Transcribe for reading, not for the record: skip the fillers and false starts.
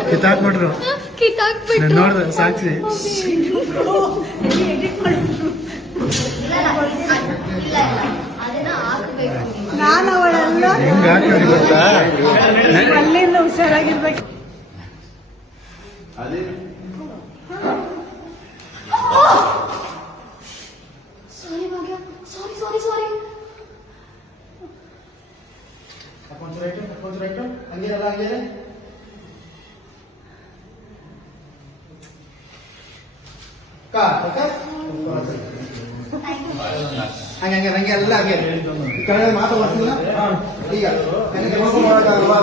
ಕಿತ್ತಾಕ್ಬಿಟ್ರು ನೋಡ್ದೆ ಸಾಕ್ಷಿ. ನಾನು ಅವಳೆಲ್ಲ ಹೆಂಗ ಹಾಕಿ ಗೊತ್ತಾ, ಅಲ್ಲಿಂದ ಹುಷಾರಾಗಿರ್ಬೇಕು. ಹಂಗೆ ನಂಗೆ ಎಲ್ಲ ಹಾಗೆ ಈ ಕಡೆ ಮಾತು ಬರ್ತಿಲ್ಲ. ಈಗ ನನಗೆ ಮಾಡೋಕ್ಕಾಗಲ್ವಾ,